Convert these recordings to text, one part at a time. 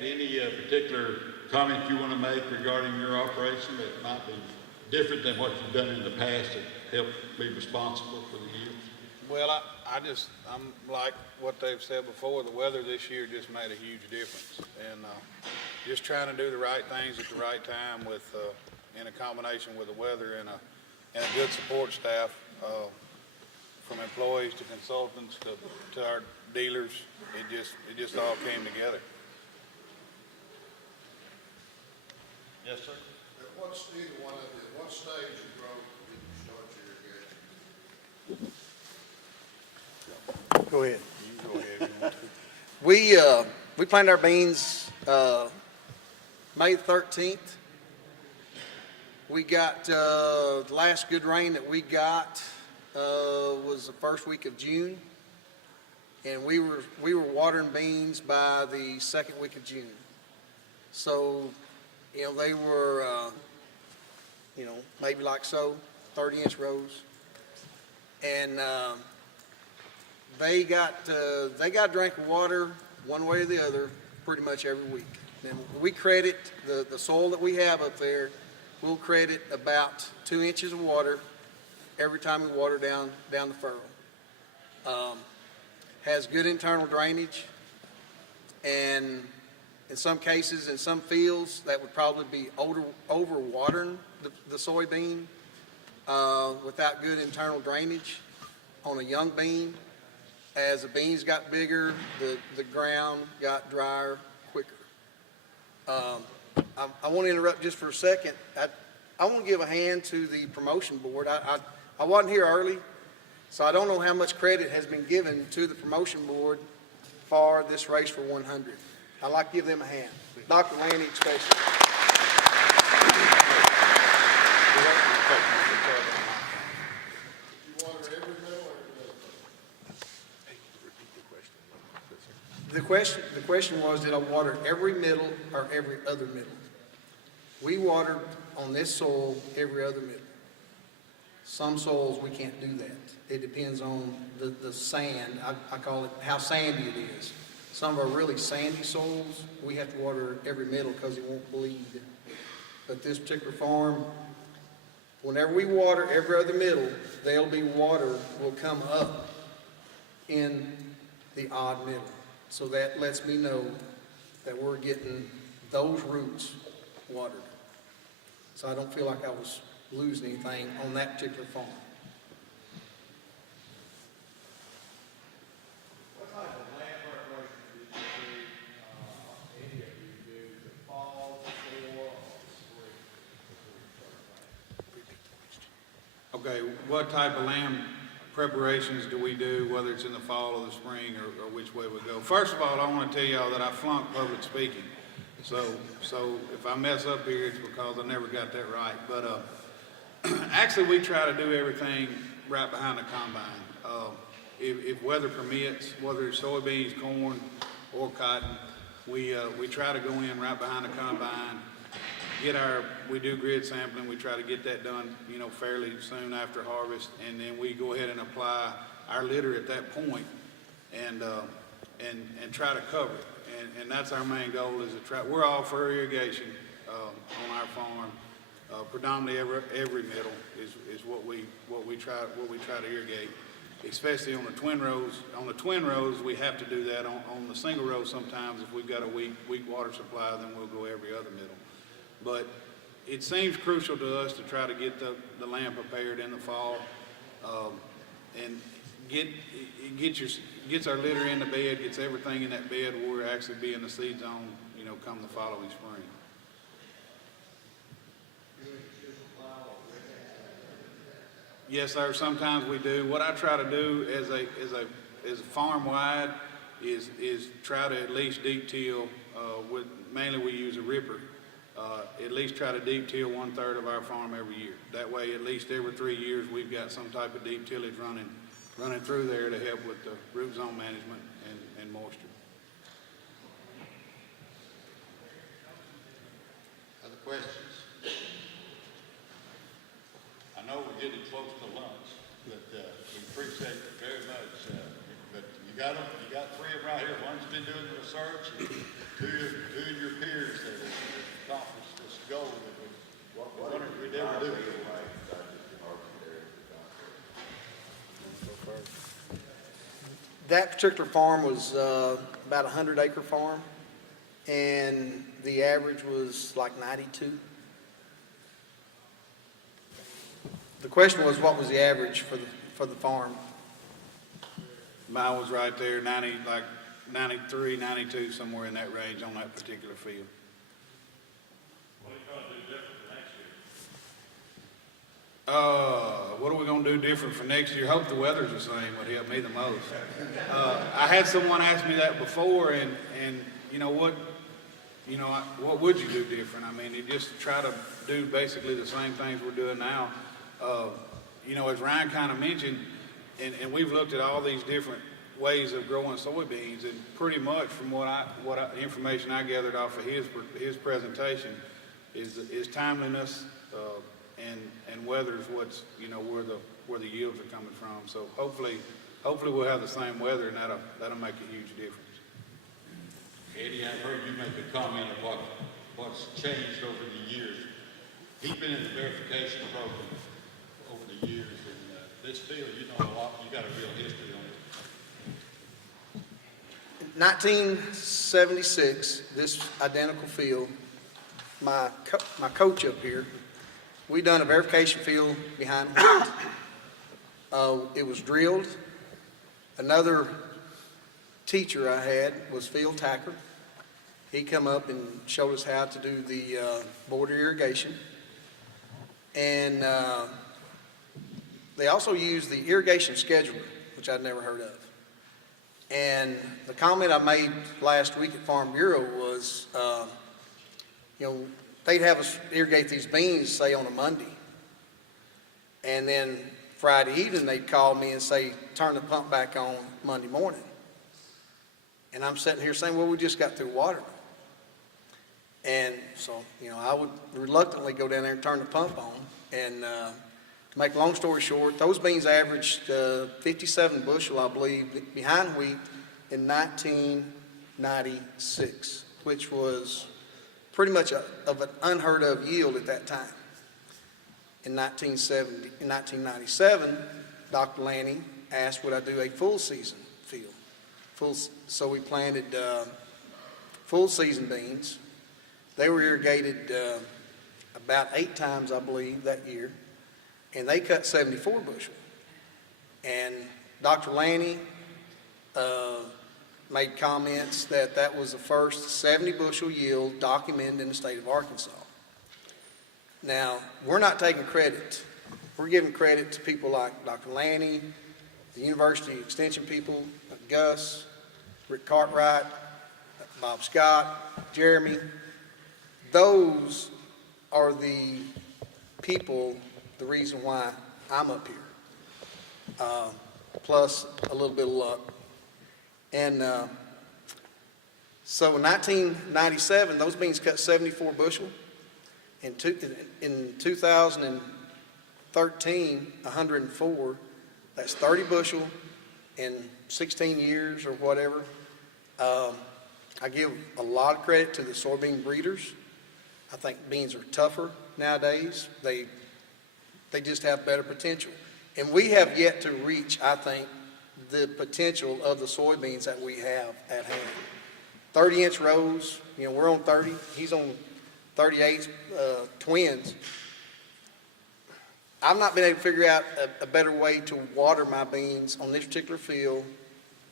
any particular comment you want to make regarding your operation that might be different than what you've done in the past that helped be responsible for the yields? Well, I'm like what they've said before, the weather this year just made a huge difference. And just trying to do the right things at the right time with, in a combination with the weather and a good support staff, from employees to consultants to our dealers, it just all came together. Yes, sir. At what stage of growth did you start your irrigation? Go ahead. You can go ahead if you want to. We planted our beans May 13th. We got the last good rain that we got was the first week of June, and we were watering beans by the second week of June. So, you know, they were maybe like so, 30-inch rows, and they got a drink of water one way or the other pretty much every week. And we credit the soil that we have up there. We'll credit about 2 inches of water every time we water down the furrow. Has good internal drainage, and in some cases, in some fields, that would probably be over watering the soybean without good internal drainage on a young bean. As the beans got bigger, the ground got drier quicker. I want to interrupt just for a second. I want to give a hand to the promotion board. I wasn't here early, so I don't know how much credit has been given to the promotion board for this race for 100. I'd like to give them a hand. Dr. Lanny especially. You water every middle or every other? The question was, did I water every middle or every other middle? We watered on this soil every other middle. Some soils we can't do that. It depends on the sand. I call it how sandy it is. Some of our really sandy soils, we have to water every middle because it won't bleed. But this particular farm, whenever we water every other middle, there'll be water will come up in the odd middle. So that lets me know that we're getting those roots watered. So I don't feel like I was losing anything on that particular farm. What type of land preparation did you do, any of you do, the fall, before, or spring? Okay, what type of land preparations do we do, whether it's in the fall or the spring, or which way we go? First of all, I want to tell y'all that I flunked public speaking. So if I mess up here, it's because I never got that right. But actually, we try to do everything right behind the combine. If weather permits, whether it's soybeans, corn, or cotton, we try to go in right behind the combine, we do grid sampling. We try to get that done, fairly soon after harvest, and then we go ahead and apply our litter at that point, and try to cover it. And that's our main goal, is to try. We're all for irrigation on our farm. Predominantly every middle is what we try to irrigate, especially on the twin rows. On the twin rows, we have to do that. On the single row, sometimes if we've got a weak water supply, then we'll go every other middle. But it seems crucial to us to try to get the land prepared in the fall, and gets our litter in the bed, gets everything in that bed where we're actually be in the seed zone, come the following spring. Yes, sir. Sometimes we do. What I try to do as a farm wide is try to at least deep till. Mainly we use a ripper. At least try to deep till 1/3 of our farm every year. That way, at least every 3 years, we've got some type of deep tillage running through there to help with the root zone management and moisture. Other questions? I know we're getting close to lunch, but we appreciate it very much. But you got 3 of them right here. One's been doing the research, two in That particular farm was about a 100-acre farm, and the average was like 92. The question was, what was the average for the farm? Mine was right there, 90, like 93, 92, somewhere in that range on that particular field. What are we gonna do different for next year? Hope the weather's the same would help me the most. I had someone ask me that before, and you know what? What would you do different? I mean, you just try to do basically the same things we're doing now. As Ryan kind of mentioned, and we've looked at all these different ways of growing soybeans, and pretty much from information I gathered off of his presentation is timeliness, and weather is what's, where the yields are coming from. So hopefully we'll have the same weather, and that'll make a huge difference. Eddie, I've heard you make a comment of what's changed over the years. He's been in the verification program over the years, and this field, you know a lot, you got a real history on it. 1976, this identical field, my coach up here, we done a verification field behind wheat. It was drilled. Another teacher I had was Phil Tacker. He come up and showed us how to do the border irrigation. And they also used the irrigation scheduler, which I'd never heard of. And the comment I made last week at Farm Bureau was, they'd have us irrigate these beans, say, on a Monday. And then Friday evening, they'd call me and say, turn the pump back on Monday morning. And I'm sitting here saying, well, we just got through watering. And so, I would reluctantly go down there and turn the pump on. And to make a long story short, those beans averaged 57 bushel, I believe, behind wheat in 1996, which was pretty much of an unheard of yield at that time. In 1997, Dr. Lanny asked would I do a full season field. So we planted full season beans. They were irrigated about 8 times, I believe, that year, and they cut 74 bushel. And Dr. Lanny made comments that was the first 70 bushel yield documented in the state of Arkansas. Now, we're not taking credit. We're giving credit to people like Dr. Lanny, the university extension people, Gus, Rick Cartwright, Bob Scott, Jeremy. Those are the people, the reason why I'm up here, plus a little bit of luck. And so in 1997, those beans cut 74 bushel. In 2013, 104. That's 30 bushel in 16 years or whatever. I give a lot of credit to the soybean breeders. I think beans are tougher nowadays. They just have better potential. And we have yet to reach, I think, the potential of the soybeans that we have at hand. 30-inch rows, we're on 30. He's on 38 twins. I've not been able to figure out a better way to water my beans on this particular field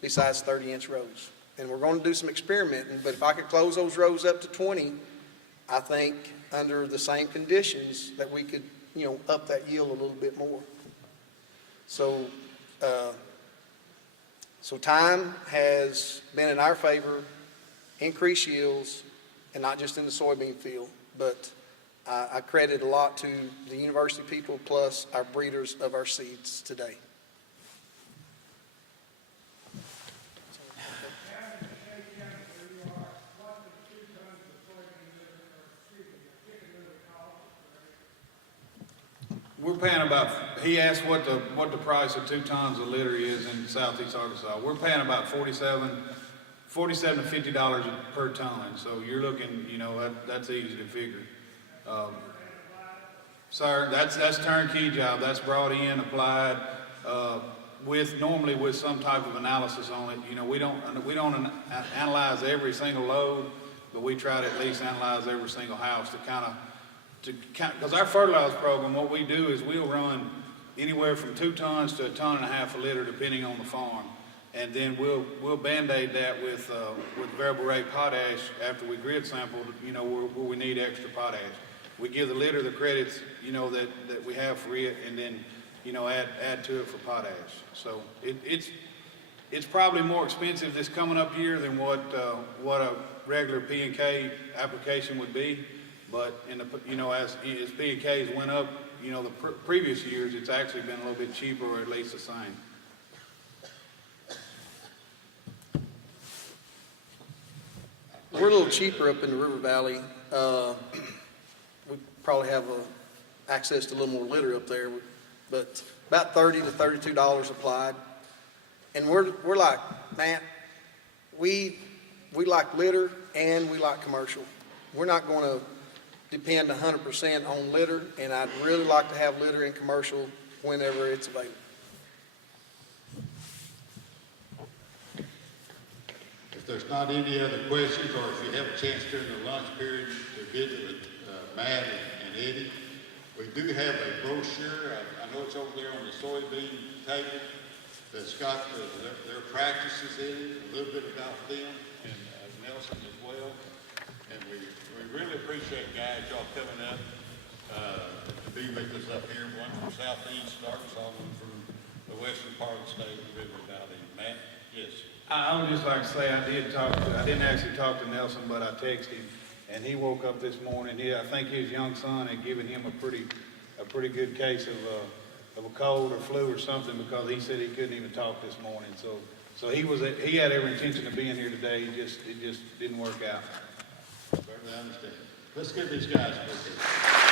besides 30-inch rows. And we're going to do some experimenting, but if I could close those rows up to 20, I think under the same conditions that we could, up that yield a little bit more. So, so time has been in our favor, increased yields, and not just in the soybean field, but I credit a lot to the university people plus our breeders of our seeds today. We're paying he asked what the price of 2 tons a litter is in southeast Arkansas. We're paying about $47 to $50 per ton. So you're looking, that's easy to figure. Sir, that's turnkey job. That's brought in, applied. normally with some type of analysis on it. You know, we don't analyze every single load, but we try to at least analyze every single house because our fertilizer program, what we do is we'll run anywhere from 2 tons to 1.5 tons a litter, depending on the farm. And then we'll Band-Aid that with variable rate potash after we grid sample, you know, where we need extra potash. We give the litter the credits, you know, that we have for it, and then, you know, add to it for potash. So it's probably more expensive this coming up year than what a regular P&K application would be. But you know, as P&Ks went up, you know, the previous years, it's actually been a little bit cheaper, or at least the same. We're a little cheaper up in the River Valley. We probably have access to a little more litter up there, but about $30 to $32 applied. And we're like, man, we like litter and we like commercial. We're not going to depend 100% on litter, and I'd really like to have litter in commercial whenever it's available. If there's not any other questions, or if you have a chance during the lunch period to visit with Matt and Eddie, we do have a brochure. I know it's over there on the soybean table that's got their practices in it, a little bit about them, and Nelson as well. And we really appreciate, guys, y'all coming up to be with us up here, one from Southeast Arkansas, one from the western part of the state of the River Valley. Matt? Yes. I would just like to say I didn't actually talk to Nelson, but I texted him, and he woke up this morning. I think his young son had given him a pretty good case of a cold or flu or something, because he said he couldn't even talk this morning. So he had every intention of being here today. It just didn't work out. Certainly understand. Let's give these guys a quick hand.